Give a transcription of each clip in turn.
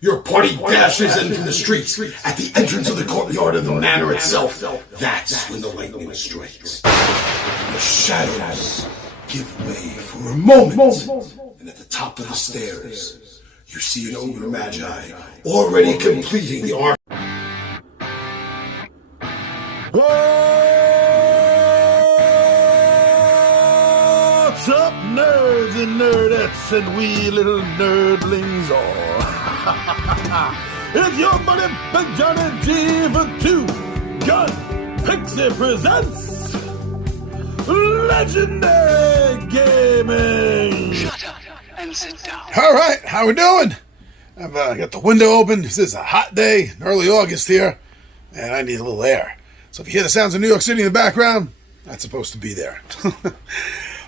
Your party dashes in from the streets at the entrance of the courtyard of the manor itself. That's when the lightning strikes. The shadows give way for a moment. And at the top of the stairs, you see an ogre magi already completing the art. What's up, nerds and nerdettes and we little nerdlings all? It's your buddy Big Johnny G for Two Gun Pixie presents Legendary Gaming. Shut up and sit down. All right, how we doing? I've got the window open. This is a hot day, early August here, and I need a little air. So if you hear the sounds of New York City in the background, that's supposed to be there.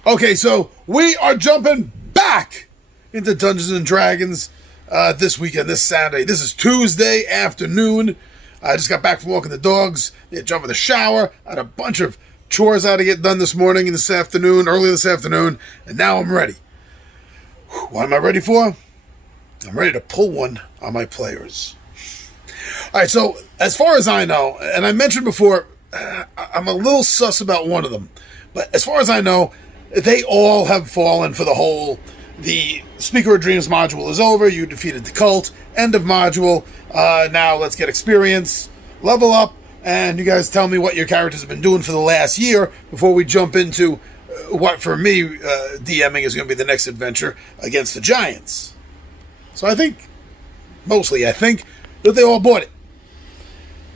Okay, so we are jumping back into Dungeons and Dragons this weekend, this Saturday. This is Tuesday afternoon. I just got back from walking the dogs. Jump in the shower. I had a bunch of chores I had to get done this morning and this afternoon, early this afternoon, and now I'm ready. What am I ready for? I'm ready to pull one on my players. All right, so as far as I know, and I mentioned before, I'm a little sus about one of them, but as far as I know, they all have fallen for the Speaker of Dreams module is over, you defeated the cult, end of module, now let's get experience, level up, and you guys tell me what your characters have been doing for the last year before we jump into what, for me, DMing is going to be the next adventure against the Giants. So I think that they all bought it.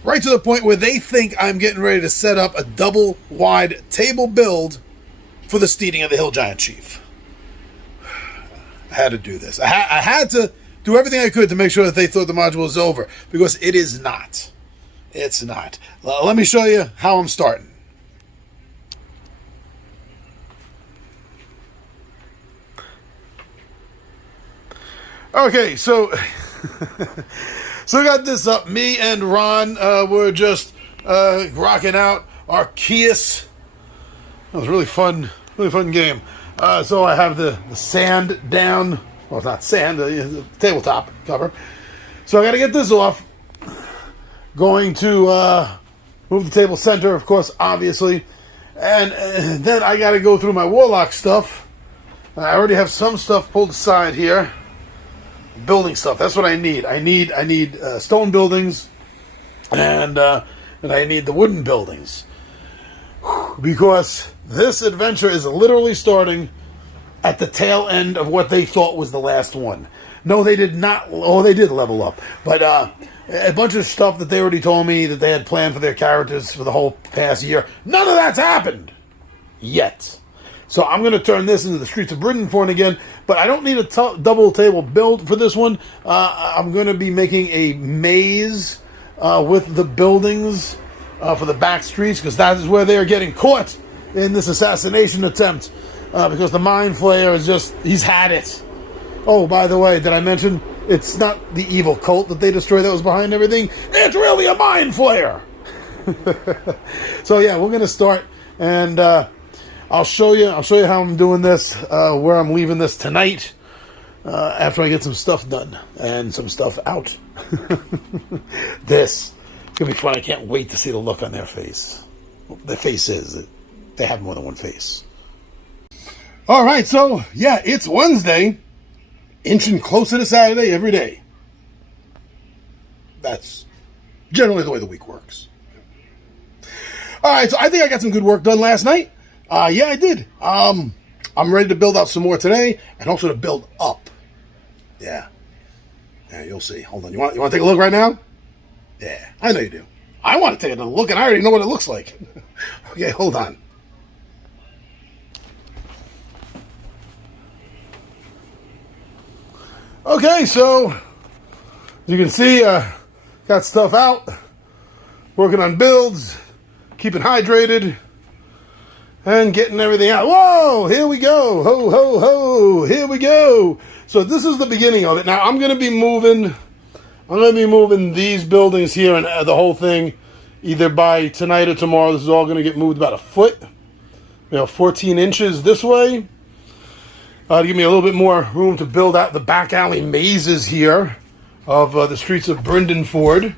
Right to the point where they think I'm getting ready to set up a double-wide table build for the steeding of the Hill Giant Chief. I had to do this. I had to do everything I could to make sure that they thought the module was over, because it is not. It's not. Let me show you how I'm starting. Okay, so so I got this up. Me and Ron were just rocking out Arceus. That was a really fun game. So I have the sand down. Well, it's not sand, the tabletop cover. So I got to get this off. Going to move the table center, of course, obviously. And then I got to go through my Warlock stuff. I already have some stuff pulled aside here. Building stuff. That's what I need. I need stone buildings, and I need the wooden buildings, because this adventure is literally starting at the tail end of what they thought was the last one. No, they did not. Oh, they did level up, but a bunch of stuff that they already told me that they had planned for their characters for the whole past year. None of that's happened yet. So I'm going to turn this into the Streets of Britain for it again, but I don't need a double table build for this one. I'm going to be making a maze with the buildings for the back streets, because that is where they're getting caught in this assassination attempt, because the Mind Flayer is just, he's had it. Oh, by the way, did I mention it's not the evil cult that they destroyed that was behind everything? It's really a Mind Flayer! So yeah, we're going to start, and I'll show you how I'm doing this, where I'm leaving this tonight, after I get some stuff done and some stuff out. This is going to be fun. I can't wait to see the look on their face. Their faces. They have more than one face. All right, so yeah, it's Wednesday, inching closer to Saturday every day. That's generally the way the week works. All right, so I think I got some good work done last night. Yeah, I did. I'm ready to build out some more today, and also to build up. Yeah, you'll see. Hold on. You want to take a look right now? Yeah, I know you do. I want to take a look, and I already know what it looks like. Okay, hold on. Okay, so as you can see, got stuff out, working on builds, keeping hydrated, and getting everything out. Whoa, here we go. Ho, ho, ho, here we go. So this is the beginning of it. Now I'm going to be moving these buildings here and the whole thing either by tonight or tomorrow. This is all going to get moved about a foot, 14 inches this way. To give me a little bit more room to build out the back alley mazes here. of the streets of Brendanford.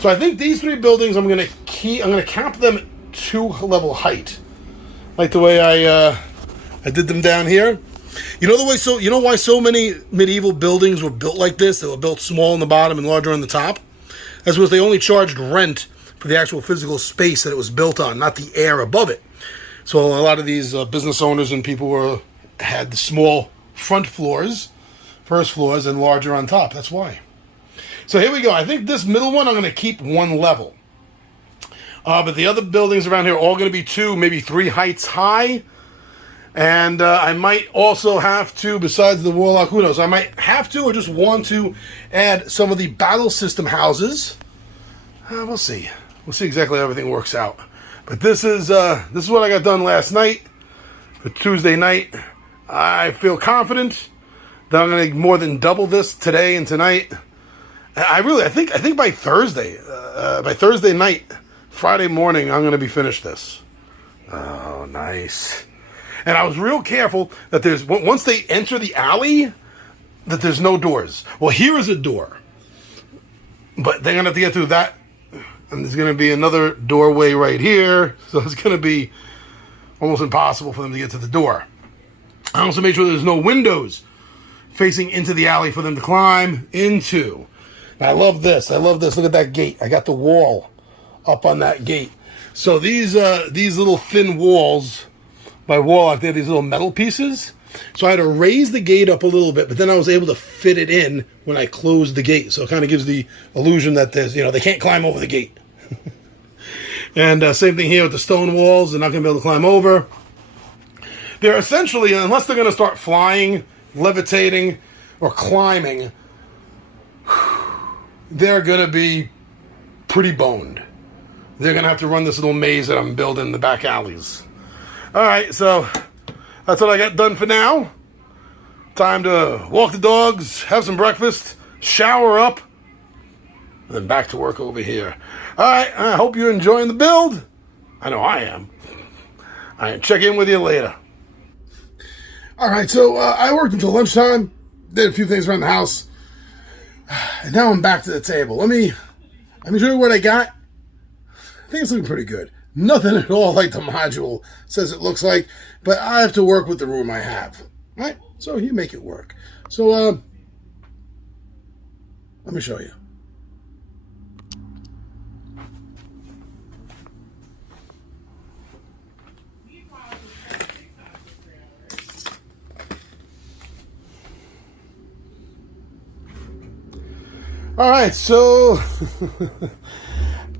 So I think these three buildings I'm going to cap them at 2-level height, like the way I did them down here. You know why so many medieval buildings were built like this? They were built small on the bottom and larger on the top. That's because they only charged rent for the actual physical space that it was built on, not the air above it. So a lot of these business owners and people had the small first floors, and larger on top. That's why. So here we go. I think this middle one I'm going to keep 1 level. But the other buildings around here are all going to be 2, maybe 3 heights high. And I might also have to, besides the Warlock, who knows, I might have to or just want to add some of the battle system houses. We'll see. We'll see exactly how everything works out. But this is what I got done last night for Tuesday night. I feel confident that I'm going to more than double this today and tonight. I think by Thursday night, Friday morning, I'm going to be finished this. Oh, nice. And I was real careful that once they enter the alley, that there's no doors. Well, here is a door. But they're going to have to get through that. And there's going to be another doorway right here. So it's going to be almost impossible for them to get to the door. I also made sure there's no windows facing into the alley for them to climb into. And I love this. Look at that gate. I got the wall up on that gate. So these little thin walls... By wall, they have these little metal pieces. So I had to raise the gate up a little bit, but then I was able to fit it in when I closed the gate. So it kind of gives the illusion that they can't climb over the gate. And same thing here with the stone walls. They're not going to be able to climb over. They're essentially, unless they're going to start flying, levitating, or climbing, they're going to be pretty boned. They're going to have to run this little maze that I'm building in the back alleys. All right, so that's what I got done for now. Time to walk the dogs, have some breakfast, shower up, and then back to work over here. All right, I hope you're enjoying the build. I know I am. All right, check in with you later. All right, so I worked until lunchtime, did a few things around the house, and now I'm back to the table. Let me show you what I got. I think it's looking pretty good. Nothing at all like the module says it looks like, but I have to work with the room I have, right? So you make it work. So let me show you. All right, so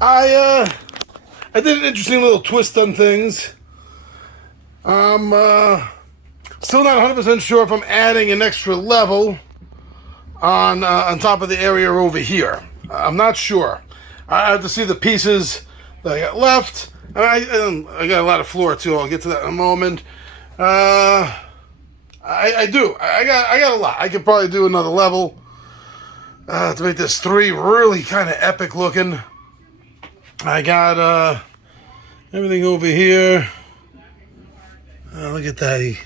I did an interesting little twist on things. I'm still not 100% sure if I'm adding an extra level on top of the area over here. I'm not sure. I have to see the pieces that I got left. I got a lot of floor too. I'll get to that in a moment. I do. I got a lot. I could probably do another level to make this 3 really kind of epic looking. I got everything over here. Look at that.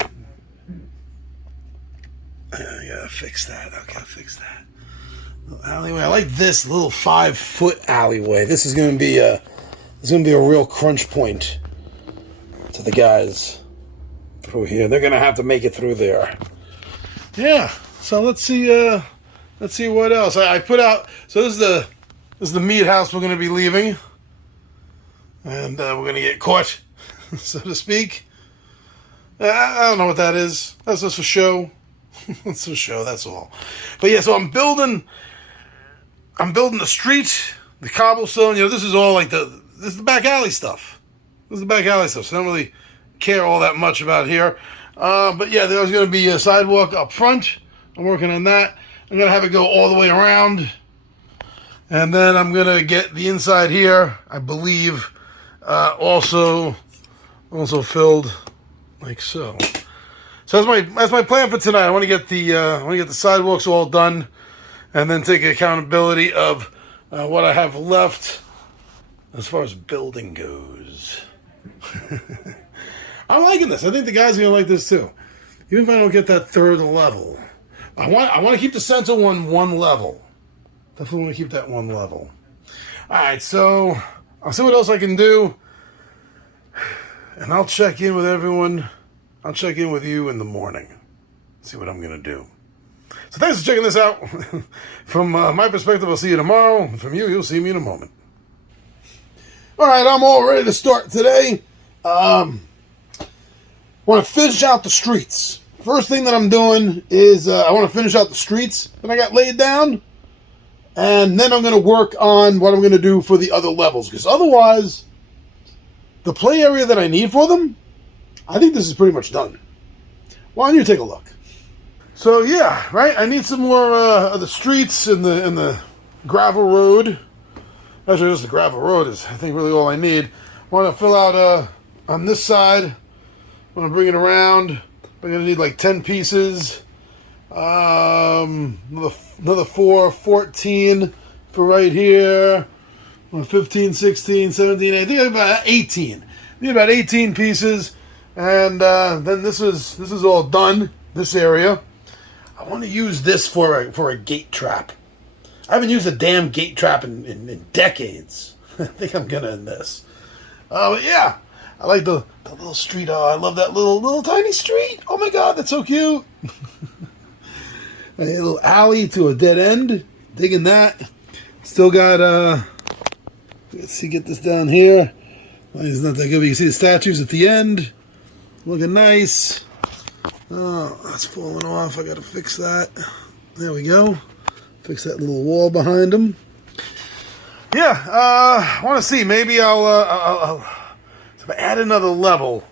I gotta fix that. Okay, I'll fix that. Alleyway. I like this little 5-foot alleyway. This is gonna be a real crunch point to the guys through here. They're gonna have to make it through there. Yeah. So let's see what else I put out. So this is the meat house we're gonna be leaving. And we're going to get caught, so to speak. I don't know what that is. That's just a show. That's a show, that's all. But yeah, so I'm building the street, the cobblestone. This is all this is the back alley stuff. So I don't really care all that much about here. But yeah, there's going to be a sidewalk up front. I'm working on that. I'm going to have it go all the way around. And then I'm going to get the inside here, I believe, also filled like so. So that's my plan for tonight. I want to get the sidewalks all done, and then take accountability of what I have left as far as building goes. I'm liking this. I think the guys are gonna like this too, even if I don't get that 3rd level. I want to keep the center one level. Definitely want to keep that one level. Alright, so I'll see what else I can do. And I'll check in with everyone. I'll check in with you in the morning. See what I'm going to do. So thanks for checking this out. From my perspective, I'll see you tomorrow. From you, you'll see me in a moment. Alright, I'm all ready to start today. Want to finish out the streets. First thing that I'm doing is I want to finish out the streets that I got laid down. And then I'm going to work on what I'm going to do for the other levels. Because otherwise, the play area that I need for them, I think this is pretty much done. Why don't you take a look? So yeah, right? I need some more of the streets and the gravel road. Actually, just the gravel road is, I think, really all I need. I want to fill out on this side. I want to bring it around. I'm going to need like 10 pieces. Another 4, 14 for right here. 15, 16, 17, I think about 18. I need about 18 pieces. And then this is all done, this area. I want to use this for a gate trap. I haven't used a damn gate trap in decades. I think I'm gonna in this. But yeah, I like the little street. Oh, I love that little tiny street. Oh my god, that's so cute. A little alley to a dead end. Digging that. Still got let's see, get this down here. It's not that good, but you can see the statues at the end. Looking nice. Oh, that's falling off. I gotta fix that. There we go. Fix that little wall behind them. Yeah, I want to see. Maybe I'll if I add another level,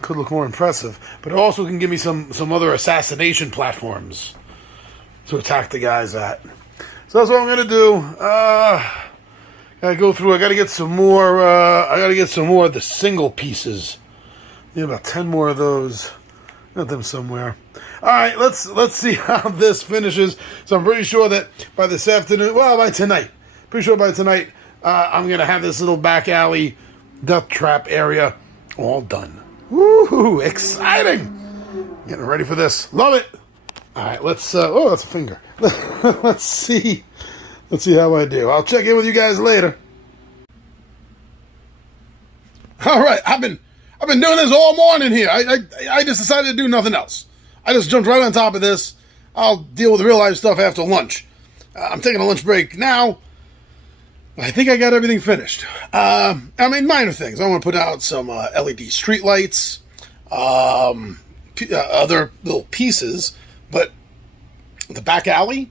could look more impressive. But it also can give me some other assassination platforms to attack the guys at. So that's what I'm gonna do. Gotta go through. I gotta get some more. I gotta get some more of the single pieces. Need about 10 more of those. Got them somewhere. All right, let's see how this finishes. So I'm pretty sure that by this afternoon, well, by tonight, pretty sure by tonight, I'm gonna have this little back alley death trap area all done. Woohoo! Exciting! Getting ready for this. Love it. All right, let's. Oh, that's a finger. Let's see. Let's see how I do. I'll check in with you guys later. All right, I've been doing this all morning here. I just decided to do nothing else. I just jumped right on top of this. I'll deal with real life stuff after lunch. I'm taking a lunch break now. I think I got everything finished. I mean, minor things. I want to put out some LED street lights, other little pieces, but the back alley,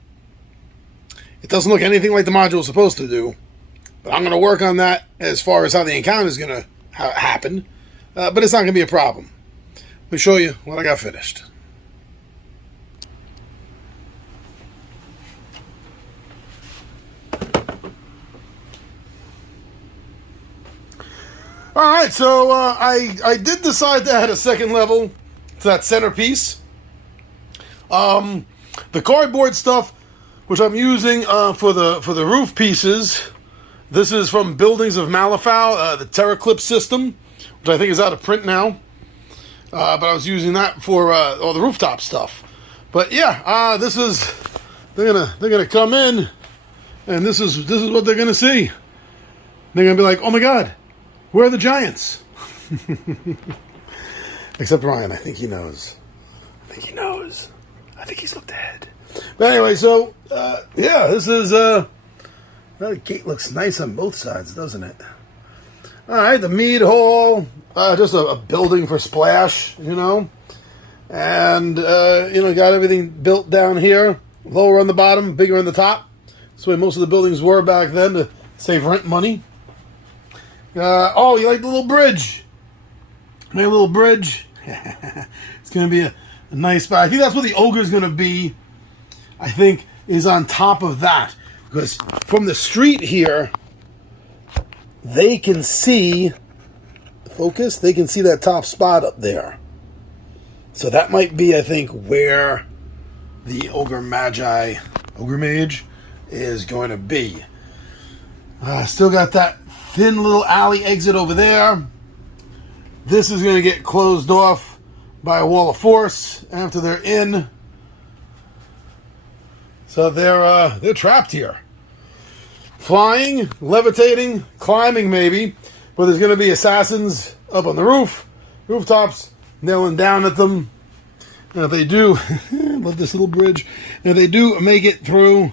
it doesn't look anything like the module is supposed to do. But I'm going to work on that as far as how the encounter is going to happen. But it's not going to be a problem. Let me show you what I got finished. Alright, so I did decide to add a second level to that centerpiece. The cardboard stuff, which I'm using for the roof pieces, this is from Buildings of Malifaux, the TerraClip system, which I think is out of print now. But I was using that for all the rooftop stuff. But yeah, this is they're gonna come in, and this is what they're gonna see. They're gonna be like, oh my god, where are the giants? Except Ryan, I think he knows. I think he's looked ahead. But anyway, so yeah, this is that gate looks nice on both sides, doesn't it? All right, the mead hall, just a building for Splash, you know, and got everything built down here, lower on the bottom, bigger on the top. That's the way most of the buildings were back then to save rent money. Oh, you like the little bridge? My little bridge. It's gonna be a nice spot. I think that's where the ogre's gonna be. I think is on top of that, because from the street here, they can see, focus, they can see that top spot up there. So that might be, I think, where the ogre mage is going to be. Still got that thin little alley exit over there. This is going to get closed off by a wall of force after they're in. So they're trapped here. Flying, levitating, climbing maybe, but there's going to be assassins up on the rooftops, nailing down at them. And if they do, love this little bridge. And if they do make it through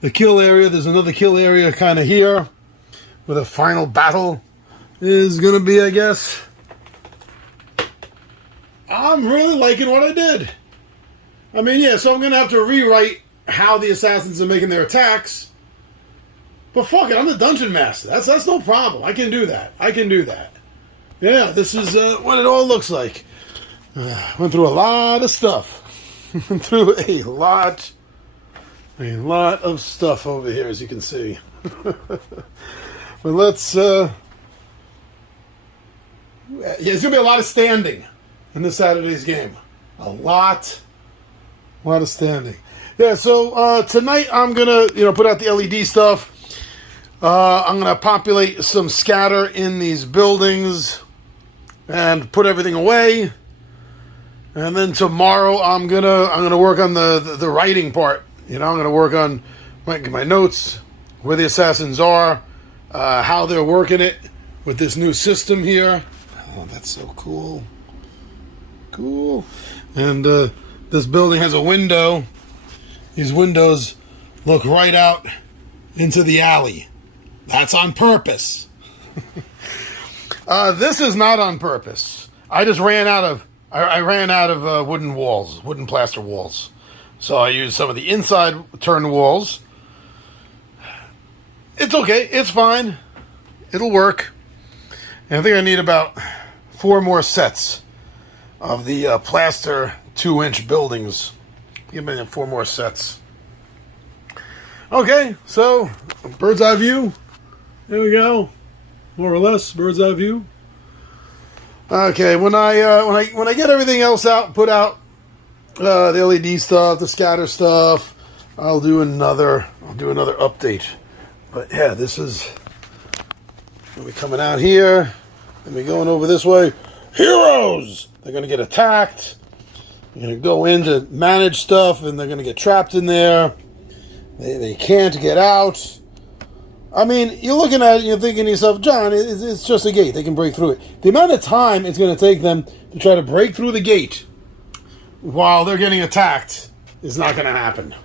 the kill area, there's another kill area kind of here, where the final battle is going to be, I guess. I'm really liking what I did. I mean, yeah, so I'm going to have to rewrite how the assassins are making their attacks. But fuck it, I'm the dungeon master. That's no problem. I can do that. Yeah, this is what it all looks like. Went through a lot of stuff. Went through a lot of stuff over here, as you can see. But let's... there's going to be a lot of standing in this Saturday's game. A lot of standing. Yeah, so tonight I'm going to put out the LED stuff. I'm going to populate some scatter in these buildings and put everything away. And then tomorrow I'm gonna work on the writing part. I'm gonna work on my notes, where the assassins are, how they're working it with this new system here. Oh, that's so cool. Cool. And this building has a window. These windows look right out into the alley. That's on purpose. This is not on purpose. I just ran out of wooden plaster walls. So I used some of the inside turn walls. It's okay. It's fine. It'll work. And I think I need about 4 more sets of the plaster 2-inch buildings. Give me 4 more sets. Okay, so bird's eye view. There we go. More or less bird's eye view. Okay, when I get everything else out, put out the LED stuff, the scatter stuff, I'll do another update. But yeah, this is we're coming out here, and we're going over this way. Heroes! They're gonna get attacked. They're gonna go in to manage stuff, and they're gonna get trapped in there. They can't get out. I mean, you're looking at it, you're thinking to yourself, John, it's just a gate. They can break through it. The amount of time it's going to take them to try to break through the gate while they're getting attacked is not going to happen.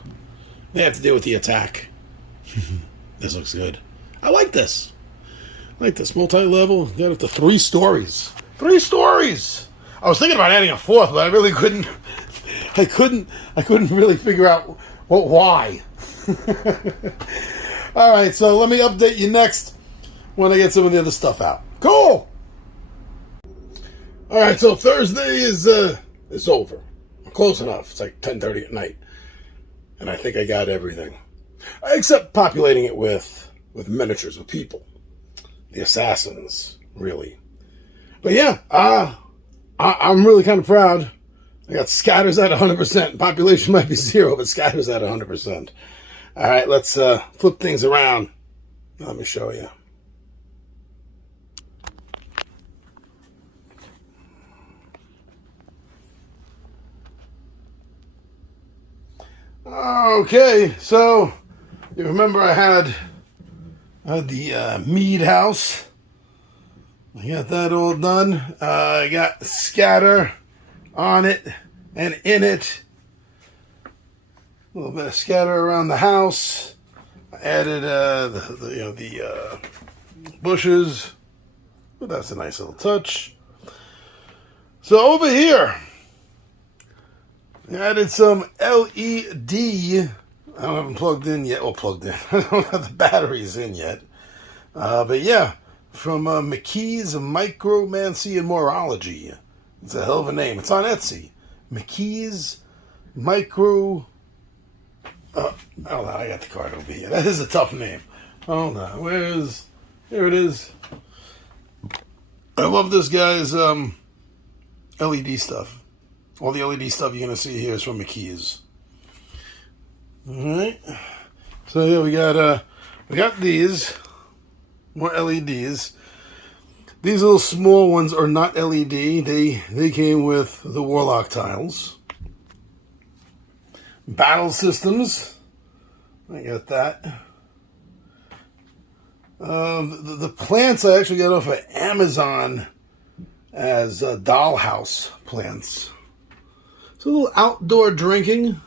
They have to deal with the attack. This looks good. I like this. Multi-level. Got up to 3 stories. 3 stories! I was thinking about adding a 4th, but I really couldn't. I couldn't really figure out why. All right, so let me update you next when I get some of the other stuff out. Cool. All right, so Thursday is over. Close enough. It's like 10:30 at night, and I think I got everything, except populating it with miniatures, with people, the assassins, really. But yeah, I'm really kind of proud. I got scatters at 100%. Population might be 0, but scatters at 100%. All right, let's flip things around. Let me show you. Okay, so you remember I had the mead house. I got that all done. I got scatter on it and in it. A little bit of scatter around the house. I added the bushes. But that's a nice little touch. So over here, I added some LED. I don't have them plugged in yet. Well, plugged in. I don't have the batteries in yet. But yeah, from McKee's Micromancy and Morology. It's a hell of a name. It's on Etsy. McKee's Micro... hold on, I got the card over here. That is a tough name. Hold on, here it is. I love this guy's LED stuff. All the LED stuff you're gonna see here is from McKee's. All right. So yeah, we got these more LEDs. These little small ones are not LED. They came with the Warlock tiles. Battle systems. I got that. The plants I actually got off of Amazon as dollhouse plants. So a little outdoor drinking.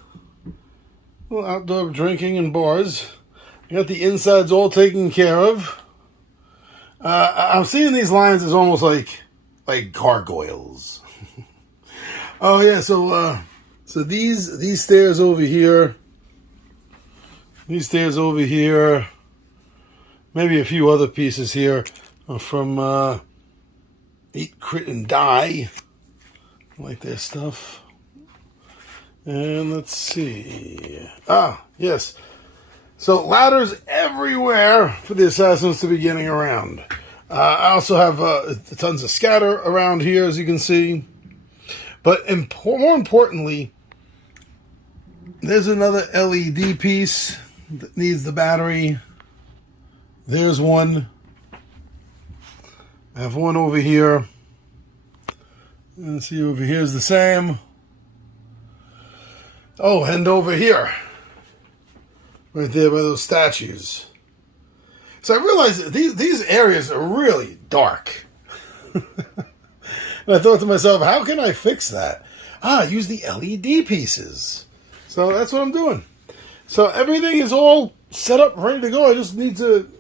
And bars. I got the insides all taken care of. I'm seeing these lines as almost like gargoyles. Oh yeah, so these stairs over here. These stairs over here. Maybe a few other pieces here are from Eat, Crit, and Die. I like their stuff. And let's see. Ah, yes. So ladders everywhere for the assassins to be getting around. I also have tons of scatter around here, as you can see. But more importantly, there's another LED piece that needs the battery. There's one. I have one over here. Let's see, over here is the same. Oh, and over here. Right there by those statues. So I realized that these areas are really dark. And I thought to myself, how can I fix that? Use the LED pieces. So that's what I'm doing. So everything is all set up, ready to go. I just need to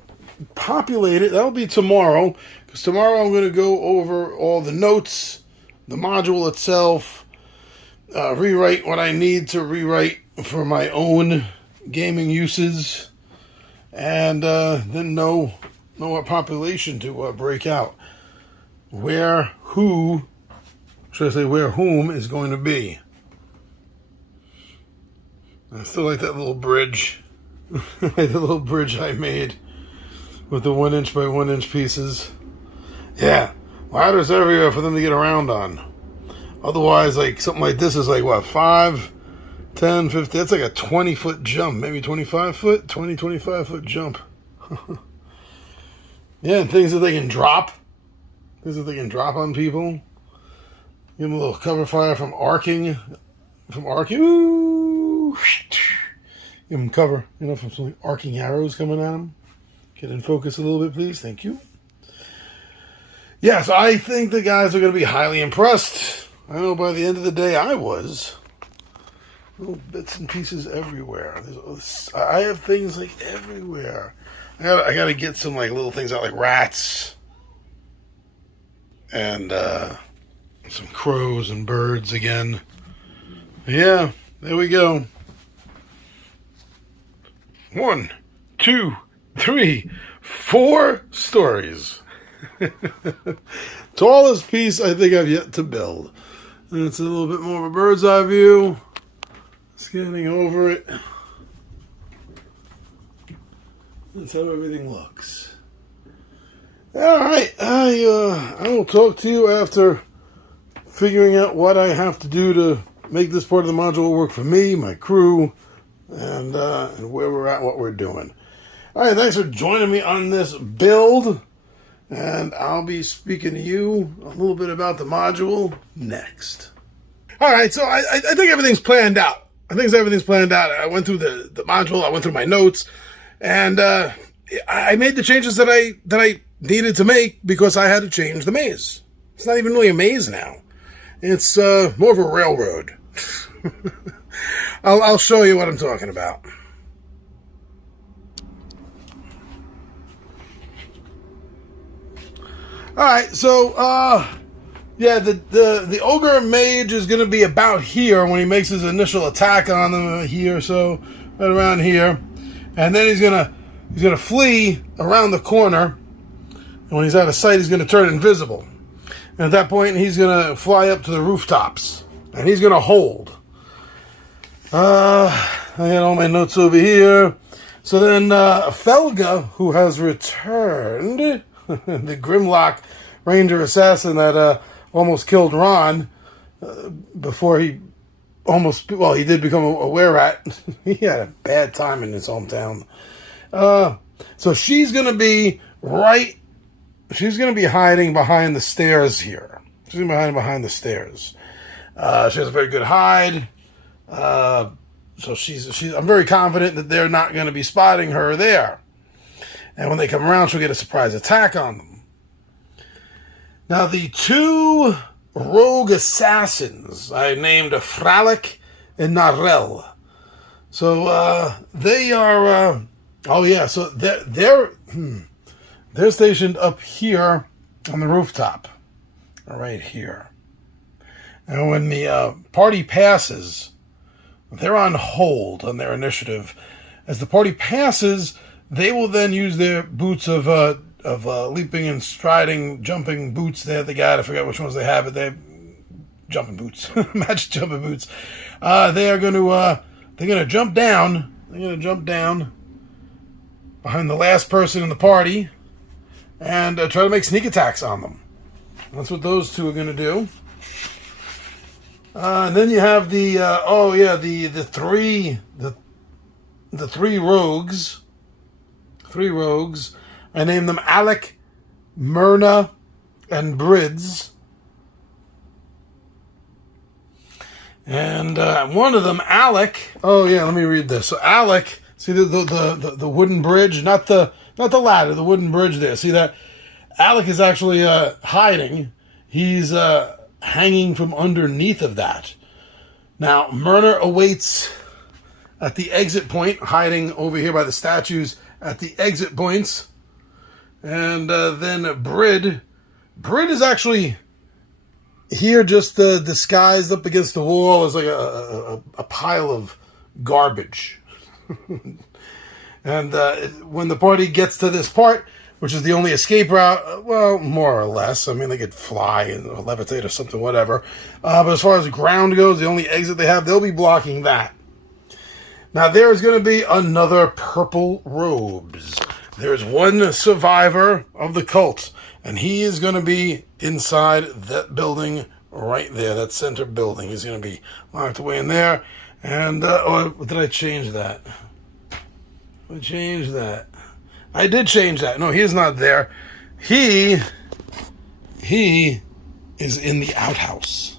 populate it. That'll be tomorrow. Because tomorrow I'm going to go over all the notes, the module itself, rewrite what I need to rewrite for my own gaming uses, and then know what population to break out. Where whom is going to be. I still like that little bridge. Like the little bridge I made with the 1 inch by 1 inch pieces. Yeah, ladders everywhere for them to get around on. Otherwise, like something like this is like what, 5, 10, 50, that's like a 20-foot jump, maybe 25-foot, 25-foot jump. Yeah, and things that they can drop. Things that they can drop on people. Give them a little cover fire from arcing. Ooh. Give them cover, from some arcing arrows coming at them. Get in focus a little bit, please. Thank you. Yeah, so I think the guys are going to be highly impressed. I know by the end of the day I was. Little bits and pieces everywhere. I have things like everywhere. I gotta get some like little things out like rats and some crows and birds again. Yeah, there we go. 1, 2, 3, 4 stories. Tallest piece I think I've yet to build. And it's a little bit more of a bird's eye view. Scanning over it. That's how everything looks. Alright, I will talk to you after figuring out what I have to do to make this part of the module work for me, my crew, and where we're at, what we're doing. Alright, thanks for joining me on this build. And I'll be speaking to you a little bit about the module next. Alright, so I think everything's planned out. I went through the module, I went through my notes, and I made the changes that I needed to make because I had to change the maze. It's not even really a maze now. It's more of a railroad. I'll show you what I'm talking about. Alright, so yeah, the ogre mage is gonna be about here when he makes his initial attack on them here, so right around here. And then he's gonna flee around the corner. And when he's out of sight, he's gonna turn invisible. And at that point, he's gonna fly up to the rooftops. And he's gonna hold. I got all my notes over here. So then Felga, who has returned, the Grimlock Ranger assassin that almost killed Ron before he he did become a were-rat. He had a bad time in his hometown. So she's going to be hiding behind the stairs here. She's going to be hiding behind the stairs. She has a very good hide. I'm very confident that they're not going to be spotting her there. And when they come around, she'll get a surprise attack on them. Now, the two rogue assassins I named Fralic and Narel. So they are. So they're stationed up here on the rooftop, right here. And when the party passes, they're on hold on their initiative. As the party passes, they will then use their boots of leaping and striding, jumping boots. They got, I forget which ones they have, but they have jumping boots, magic jumping boots. They're gonna jump down. They're gonna jump down behind the last person in the party and try to make sneak attacks on them. That's what those two are gonna do. And then you have the three rogues. Three rogues. I named them Alec, Myrna, and Brids. And one of them, Alec. Oh yeah, let me read this. So Alec, see the wooden bridge, not the ladder, the wooden bridge there. See that? Alec is actually hiding. He's hanging from underneath of that. Now Myrna awaits at the exit point, hiding over here by the statues at the exit points. And then Brid is actually here, just disguised up against the wall as like a pile of garbage. And when the party gets to this part, which is the only escape route, well, more or less. I mean, they could fly and levitate or something, whatever. But as far as ground goes, the only exit they have, they'll be blocking that. Now, there's going to be another purple robes. There's one survivor of the cult, and he is going to be inside that building right there, that center building. He's going to be locked away in there. And, did I change that? I changed that. I did change that. No, he is not there. He is in the outhouse.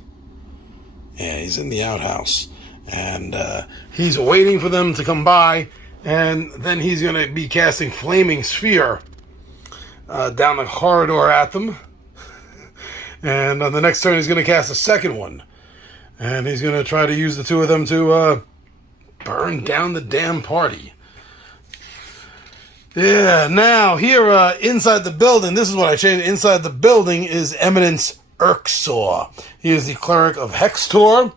Yeah, he's in the outhouse. And he's waiting for them to come by. And then he's going to be casting Flaming Sphere down the corridor at them. And on the next turn, he's going to cast a second one. And he's going to try to use the two of them to burn down the damn party. Yeah, now here inside the building, this is what I changed. Inside the building is Eminence Urxor. He is the cleric of Hextor,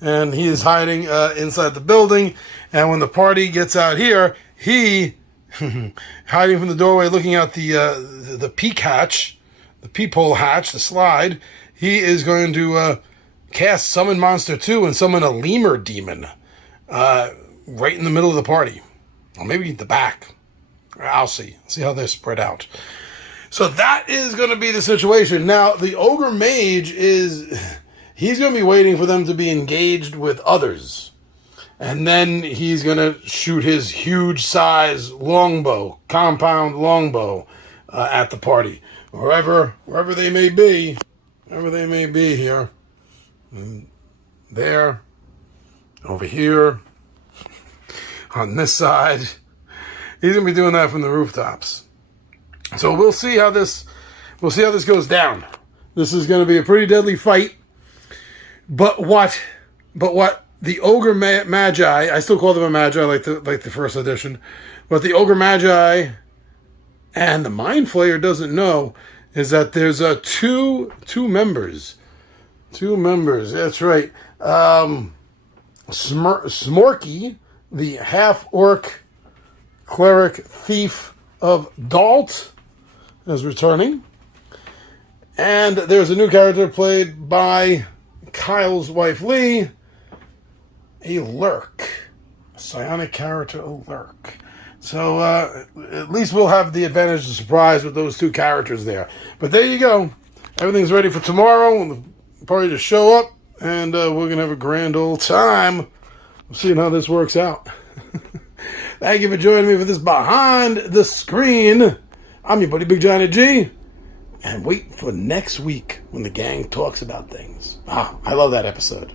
and he is hiding inside the building. And when the party gets out here, he hiding from the doorway, looking out the peak hatch, the peephole hatch, the slide. He is going to cast Summon Monster 2 and summon a lemur demon right in the middle of the party, or maybe the back. I'll see how they're spread out. So that is going to be the situation. Now, the Ogre Mage he's going to be waiting for them to be engaged with others. And then he's going to shoot his huge size longbow, compound longbow, at the party. Wherever they may be. Wherever they may be here. And there. Over here. On this side. He's going to be doing that from the rooftops. So we'll see how this goes down. This is going to be a pretty deadly fight. But what the Ogre Magi, I still call them a Magi like the first edition, but the Ogre Magi and the Mind Flayer doesn't know is that there's two members. Two members, that's right. Smorky, the half-orc cleric thief of Dalt, is returning. And there's a new character played by Kyle's wife Lee, a Lurk. A psionic character, a Lurk. So at least we'll have the advantage of surprise with those two characters there. But there you go. Everything's ready for tomorrow. The party to show up, and we're going to have a grand old time. We'll see how this works out. Thank you for joining me for this Behind the Screen. I'm your buddy Big Johnny G. And wait for next week when the gang talks about things. I love that episode.